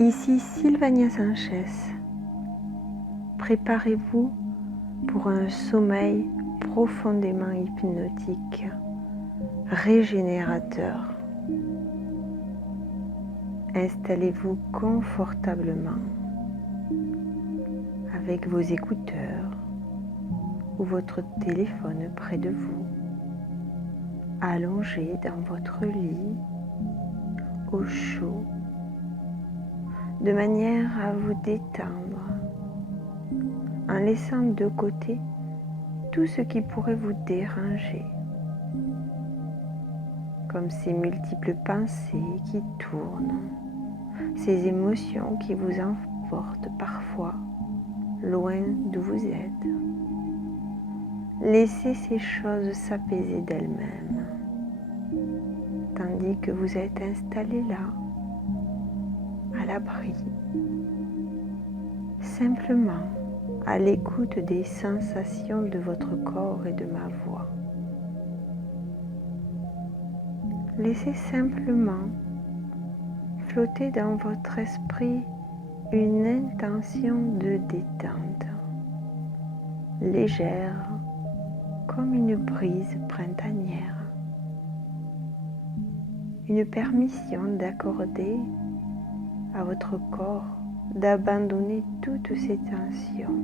Ici Sylvania Sanchez. Préparez-vous pour un sommeil profondément hypnotique, régénérateur. Installez-vous confortablement avec vos écouteurs ou votre téléphone près de vous, allongé dans votre lit, au chaud, de manière à vous détendre, en laissant de côté tout ce qui pourrait vous déranger, comme ces multiples pensées qui tournent, ces émotions qui vous emportent parfois loin d'où vous êtes. Laissez ces choses s'apaiser d'elles-mêmes, tandis que vous êtes installé là, à l'abri, simplement à l'écoute des sensations de votre corps et de ma voix. Laissez simplement flotter dans votre esprit une intention de détente, légère comme une brise printanière, une permission d'accorder à votre corps d'abandonner toutes ces tensions.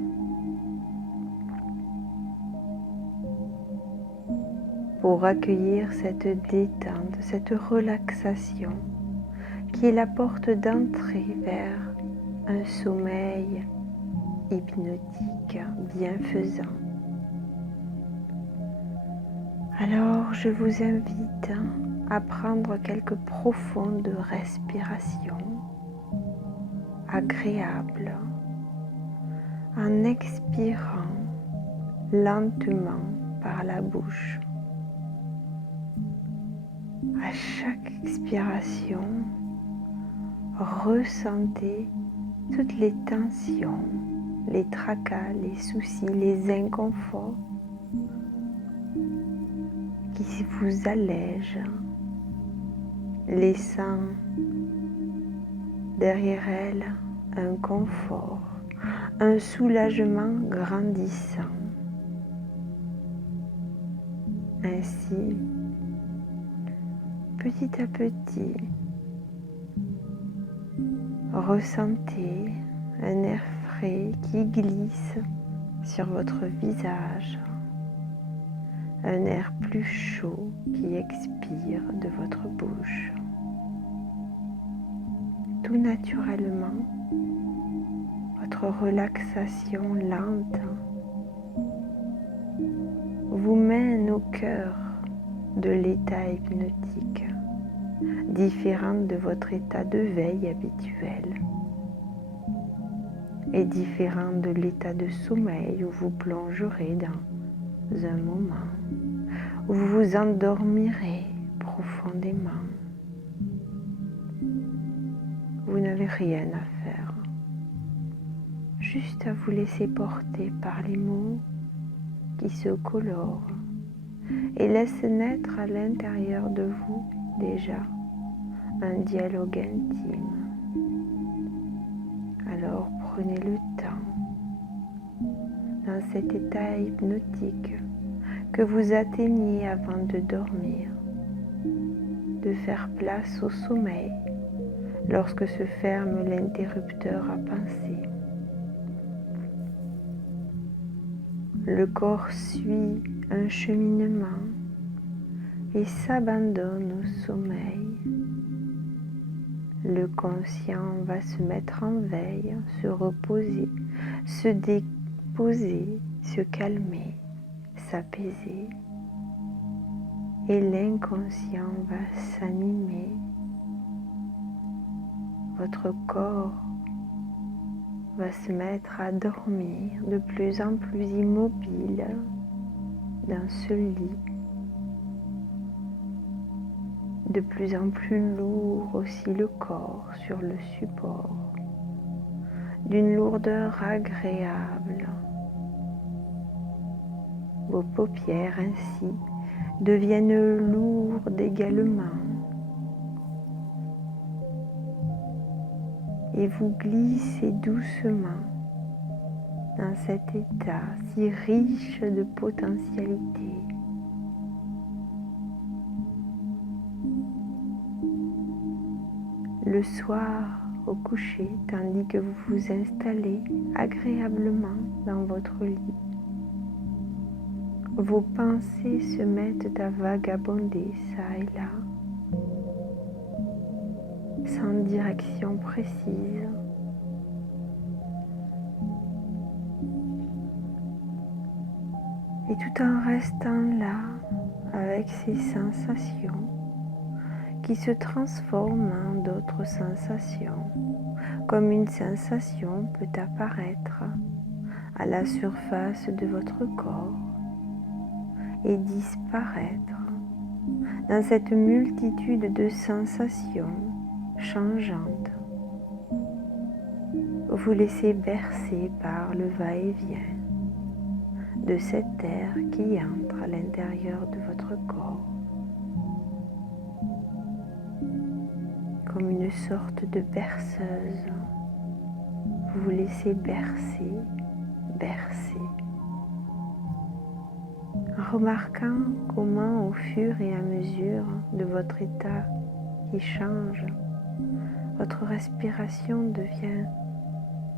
Pour accueillir cette détente, cette relaxation qui est la porte d'entrée vers un sommeil hypnotique bienfaisant. Alors je vous invite à prendre quelques profondes respirations agréables en expirant lentement par la bouche. À chaque expiration, ressentez toutes les tensions, les tracas, les soucis, les inconforts qui vous allègent, laissant derrière elles un confort, un soulagement grandissant. Ainsi, petit à petit, ressentez un air frais qui glisse sur votre visage, un air plus chaud qui expire de votre bouche. Tout naturellement, votre relaxation lente vous mène au cœur de l'état hypnotique, différent de votre état de veille habituel et différent de l'état de sommeil où vous plongerez dans un moment où vous vous endormirez profondément. Vous n'avez rien à faire, juste à vous laisser porter par les mots qui se colorent et laissent naître à l'intérieur de vous déjà un dialogue intime. Alors prenez le temps, dans cet état hypnotique que vous atteigniez avant de dormir, de faire place au sommeil lorsque se ferme l'interrupteur à penser. Le corps suit un cheminement et s'abandonne au sommeil. Le conscient va se mettre en veille, se reposer, se déposer, se calmer, s'apaiser. Et l'inconscient va s'animer. Votre corps va se mettre à dormir de plus en plus immobile dans ce lit, de plus en plus lourd aussi le corps sur le support, d'une lourdeur agréable. Vos paupières ainsi deviennent lourdes également. et vous glissez doucement dans cet état si riche de potentialité. Le soir au coucher, tandis que vous vous installez agréablement dans votre lit, vos pensées se mettent à vagabonder ça et là, sans direction précise. Et tout en restant là, avec ces sensations qui se transforment en d'autres sensations, comme une sensation peut apparaître à la surface de votre corps et disparaître dans cette multitude de sensations changeantes. Vous laissez bercer par le va-et-vient de cet air qui entre à l'intérieur de votre corps, comme une sorte de berceuse. Vous vous laissez bercer, bercer, en remarquant comment au fur et à mesure de votre état qui change, votre respiration devient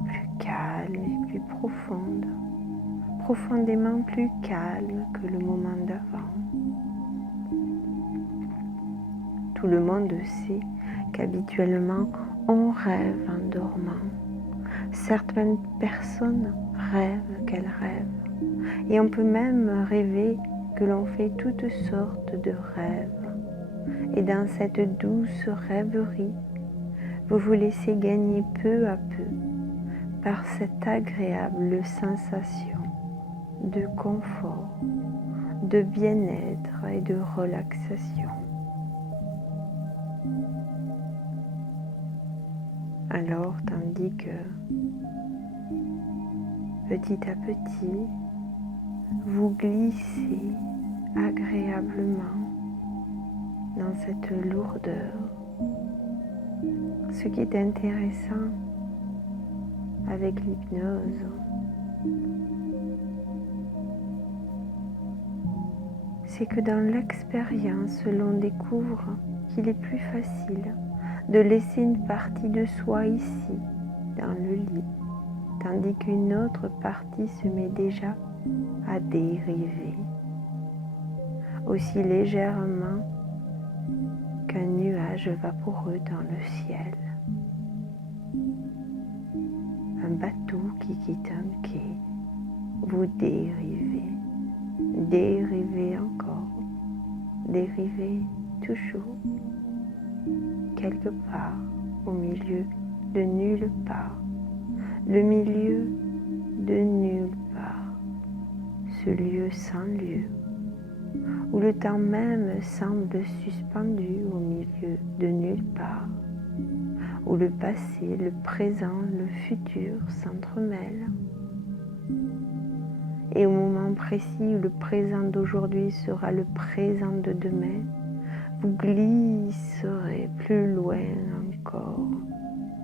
plus calme et plus profonde, profondément plus calme que le moment d'avant. Tout le monde sait qu'habituellement on rêve en dormant. Certaines personnes rêvent qu'elles rêvent et on peut même rêver que l'on fait toutes sortes de rêves. Et dans cette douce rêverie, vous vous laissez gagner peu à peu par cette agréable sensation de confort, de bien-être et de relaxation. Alors, tandis que petit à petit, vous glissez agréablement dans cette lourdeur, ce qui est intéressant avec l'hypnose, c'est que dans l'expérience, l'on découvre qu'il est plus facile de laisser une partie de soi ici, dans le lit, tandis qu'une autre partie se met déjà à dériver, aussi légèrement qu'un nuage vaporeux dans le ciel. Un bateau qui quitte un quai, vous dérivez, dérivez encore, dérivez toujours, quelque part au milieu de nulle part, le milieu de nulle part, ce lieu sans lieu, où le temps même semble suspendu au milieu de nulle part, où le passé, le présent, le futur s'entremêlent. Et au moment précis où le présent d'aujourd'hui sera le présent de demain, vous glisserez plus loin encore,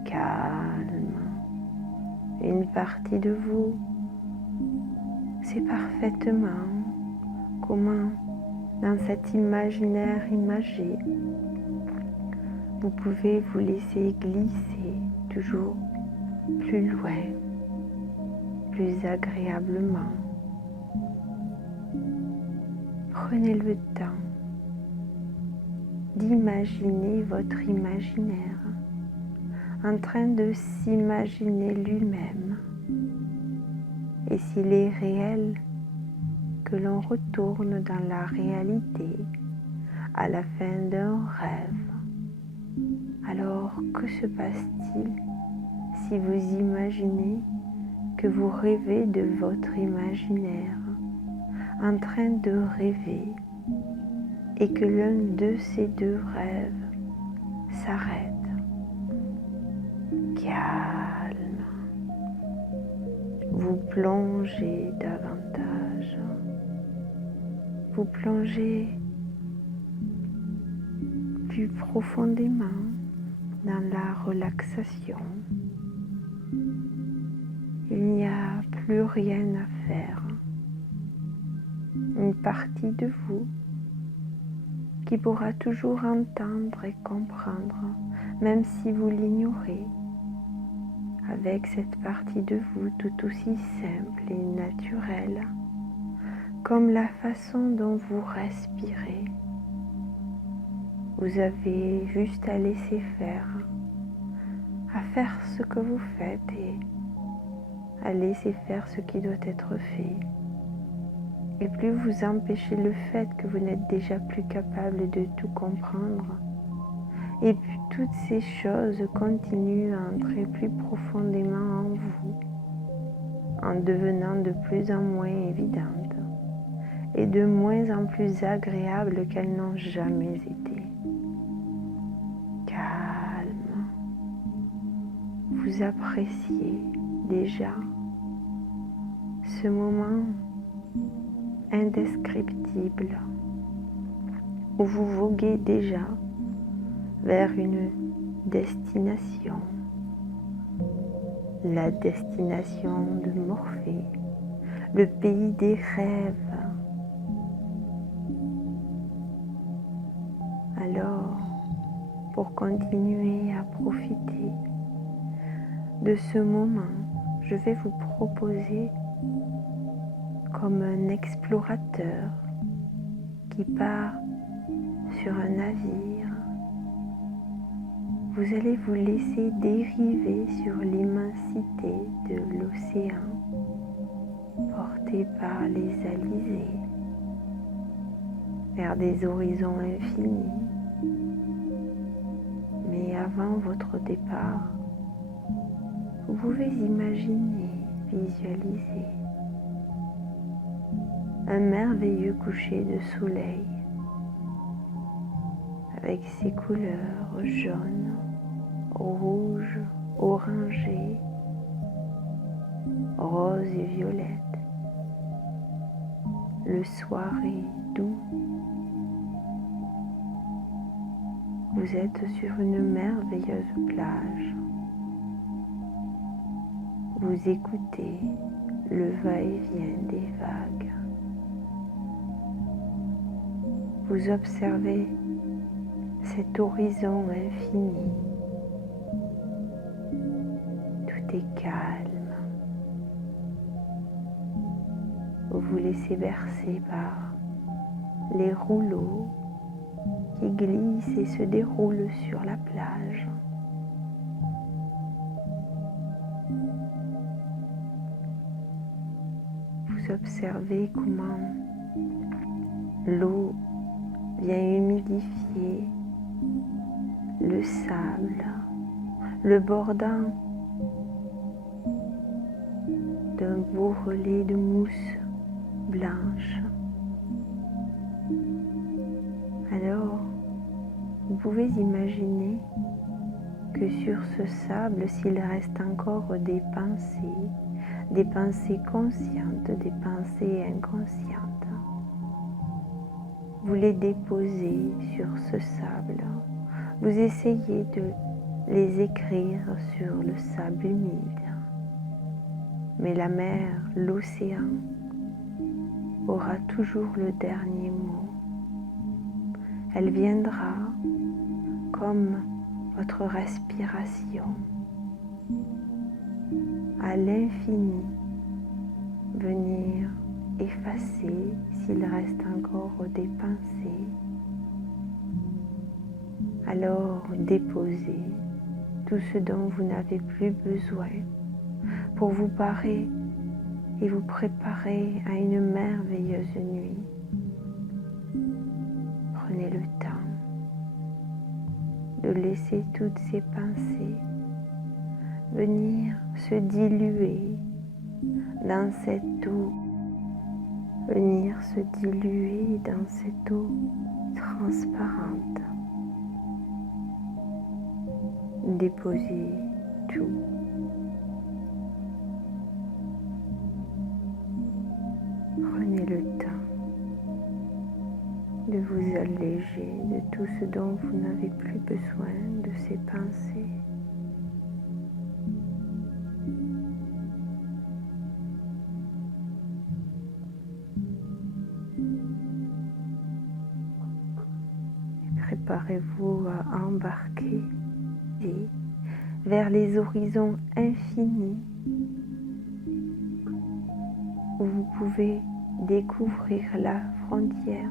calme. Une partie de vous sait parfaitement comment, dans cet imaginaire imagé, vous pouvez vous laisser glisser toujours plus loin, plus agréablement. Prenez le temps d'imaginer votre imaginaire en train de s'imaginer lui-même. Et s'il est réel, que l'on retourne dans la réalité à la fin d'un rêve. Alors, que se passe-t-il si vous imaginez que vous rêvez de votre imaginaire, en train de rêver, et que l'un de ces deux rêves s'arrête, calme, vous plongez davantage, vous plongez plus profondément dans la relaxation. Il n'y a plus rien à faire. Une partie de vous qui pourra toujours entendre et comprendre, même si vous l'ignorez, avec cette partie de vous tout aussi simple et naturelle, comme la façon dont vous respirez. Vous avez juste à laisser faire, à faire ce que vous faites et à laisser faire ce qui doit être fait. Et plus vous empêchez le fait que vous n'êtes déjà plus capable de tout comprendre, et puis toutes ces choses continuent à entrer plus profondément en vous, en devenant de plus en moins évidentes et de moins en plus agréables qu'elles n'ont jamais été. Calme. Vous appréciez déjà ce moment indescriptible où vous voguez déjà vers une destination, la destination de Morphée, le pays des rêves. Alors, pour continuer à profiter de ce moment, je vais vous proposer comme un explorateur qui part sur un navire. Vous allez vous laisser dériver sur l'immensité de l'océan, porté par les alizés, vers des horizons infinis. Mais avant votre départ, vous pouvez imaginer, visualiser un merveilleux coucher de soleil avec ses couleurs jaunes, rouges, orangées, roses et violettes. Le soir est doux. Vous êtes sur une merveilleuse plage. Vous écoutez le va-et-vient des vagues. Vous observez cet horizon infini. Tout est calme. Vous vous laissez bercer par les rouleaux qui glissent et se déroulent sur la plage. Vous observez comment l'eau vient humidifier le sable, le bordant d'un beau relais de mousse blanche. Alors, vous pouvez imaginer que sur ce sable, s'il reste encore des pensées conscientes, des pensées inconscientes, vous les déposez sur ce sable. Vous essayez de les écrire sur le sable humide. Mais la mer, l'océan, aura toujours le dernier mot. Elle viendra comme votre respiration à l'infini venir effacer s'il reste encore des pensées. Alors déposez tout ce dont vous n'avez plus besoin pour vous parer et vous préparer à une merveilleuse nuit. Prenez le temps de laisser toutes ces pensées venir se diluer dans cette eau, venir se diluer dans cette eau transparente. Déposez tout. Prenez le temps de vous alléger de tout ce dont vous n'avez plus besoin, de ces pensées. Et préparez-vous à embarquer vers les horizons infinis où vous pouvez découvrir la frontière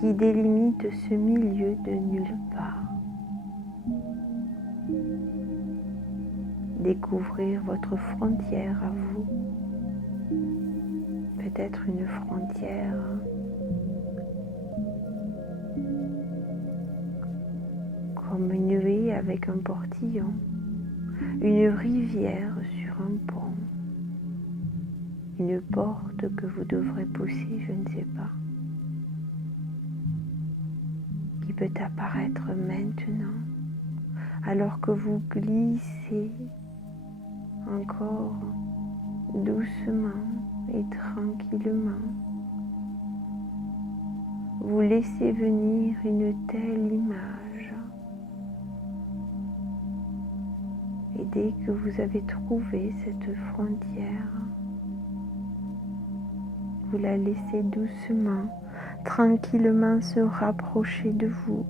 qui délimite ce milieu de nulle part. Découvrir votre frontière à vous, peut-être une frontière comme une haie avec un portillon, une rivière sur un pont, une porte que vous devrez pousser, je ne sais pas, qui peut apparaître maintenant, alors que vous glissez encore doucement et tranquillement. Vous laissez venir une telle image. Et dès que vous avez trouvé cette frontière, vous la laissez doucement, tranquillement se rapprocher de vous.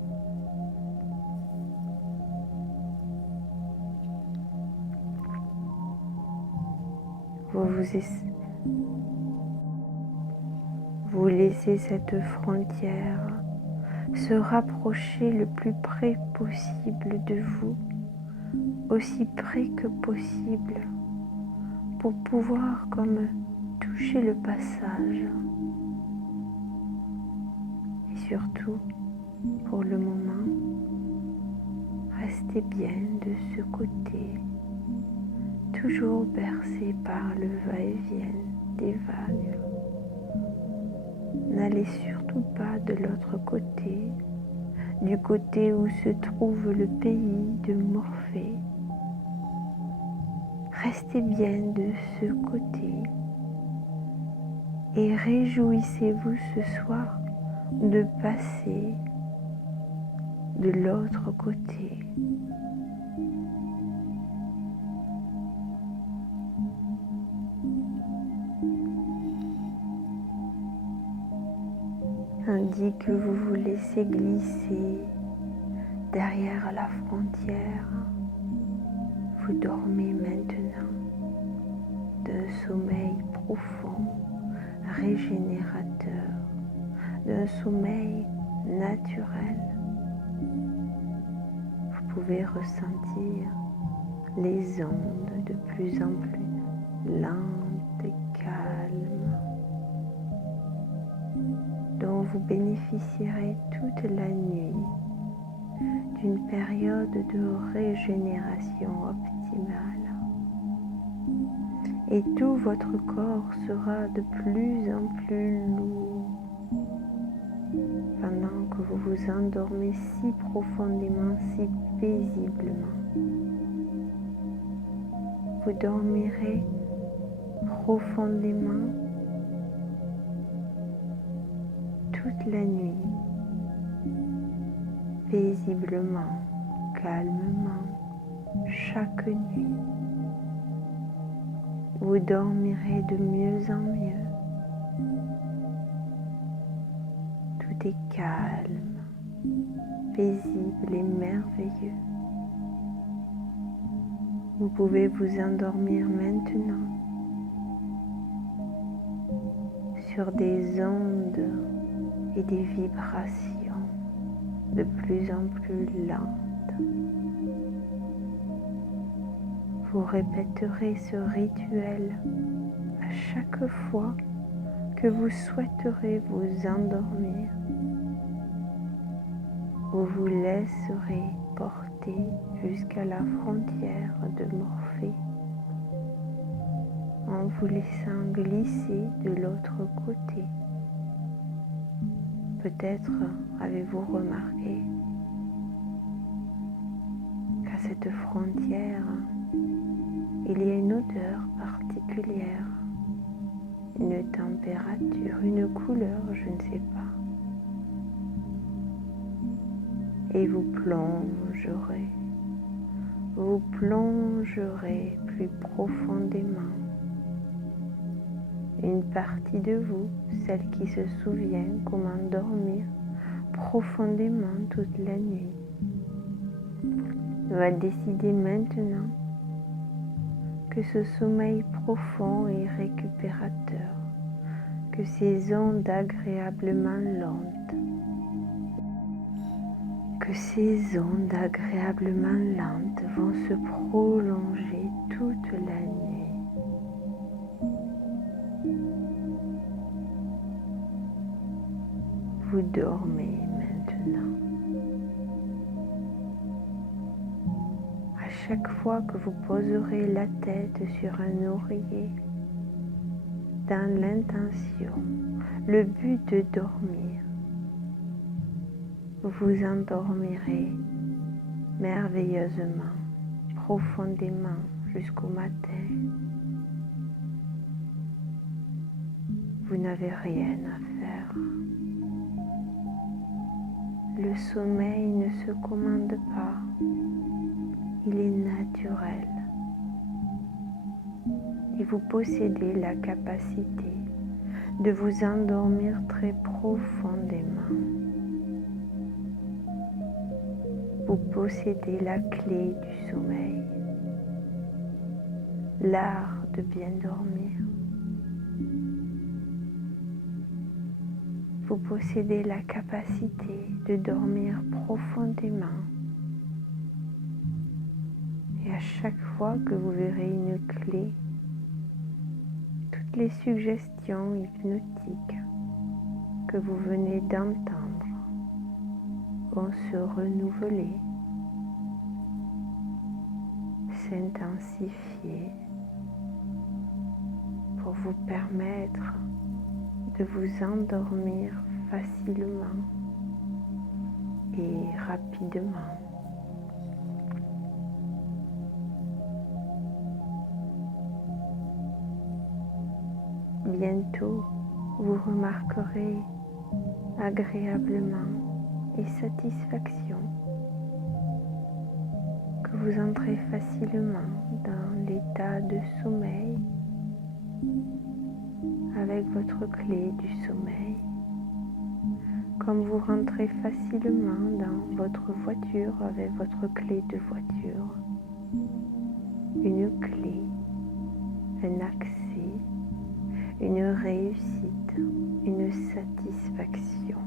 Vous laissez cette frontière se rapprocher le plus près possible de vous, aussi près que possible, pour pouvoir comme toucher le passage. Et surtout, pour le moment, restez bien de ce côté, toujours bercé par le va-et-vient des vagues. N'allez surtout pas de l'autre côté, du côté où se trouve le pays de Morphée. Restez bien de ce côté et réjouissez-vous ce soir de passer de l'autre côté. Tandis que vous vous laissez glisser derrière la frontière, vous dormez maintenant d'un sommeil profond, régénérateur, d'un sommeil naturel. Vous pouvez ressentir les ondes de plus en plus lentes et calmes, dont vous bénéficierez toute la nuit d'une période de régénération optimale. Et tout votre corps sera de plus en plus lourd pendant que vous vous endormez si profondément, si paisiblement. Vous dormirez profondément toute la nuit, paisiblement, calmement, chaque nuit. Vous dormirez de mieux en mieux. Tout est calme, paisible et merveilleux. Vous pouvez vous endormir maintenant sur des ondes et des vibrations de plus en plus lentes. Vous répéterez ce rituel à chaque fois que vous souhaiterez vous endormir. Vous vous laisserez porter jusqu'à la frontière de Morphée en vous laissant glisser de l'autre côté. Peut-être avez-vous remarqué qu'à cette frontière, il y a une odeur particulière, une température, une couleur, je ne sais pas. et vous plongerez plus profondément. Une partie de vous, celle qui se souvient comment dormir profondément toute la nuit, va décider maintenant que ce sommeil profond et récupérateur, que ces ondes agréablement lentes, vont se prolonger toute la nuit. Vous dormez maintenant. À chaque fois que vous poserez la tête sur un oreiller, dans l'intention, le but de dormir, vous vous endormirez merveilleusement, profondément jusqu'au matin. Vous n'avez rien à faire. Le sommeil ne se commande pas, il est naturel. Et vous possédez la capacité de vous endormir très profondément. Vous possédez la clé du sommeil, l'art de bien dormir. Vous possédez la capacité de dormir profondément. Et à chaque fois que vous verrez une clé, toutes les suggestions hypnotiques que vous venez d'entendre vont se renouveler, s'intensifier pour vous permettre de vous endormir facilement et rapidement. Bientôt, vous remarquerez agréablement et satisfaction que vous entrez facilement dans l'état de sommeil avec votre clé du sommeil, comme vous rentrez facilement dans votre voiture avec votre clé de voiture. Une clé, un accès, une réussite, une satisfaction.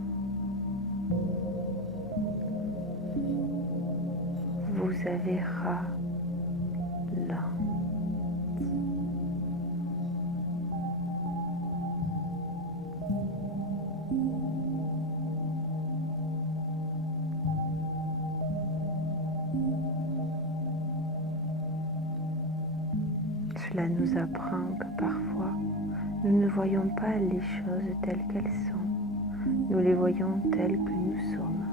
Vous avez ralenti. Cela nous apprend que parfois, nous ne voyons pas les choses telles qu'elles sont, nous les voyons telles que nous sommes.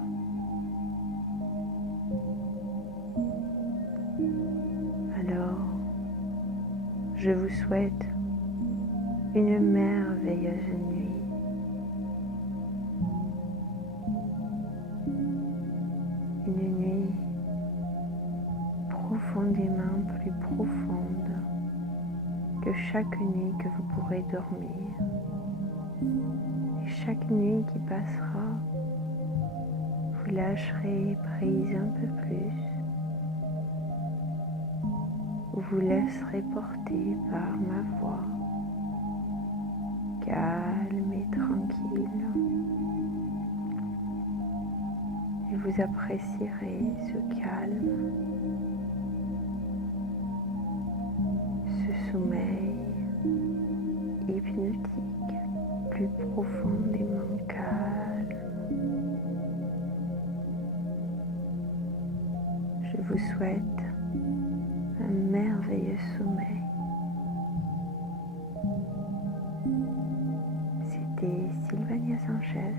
Alors, je vous souhaite une merveilleuse nuit. Une nuit profondément plus profonde que chaque nuit que vous pourrez dormir. Et chaque nuit qui passera, vous lâcherez prise un peu plus. Vous vous laisserez porter par ma voix, calme et tranquille. Et vous apprécierez ce calme, ce sommeil hypnotique, plus profondément calme. Je vous souhaite un merveilleux sommeil. C'était Sylvania Sanchez.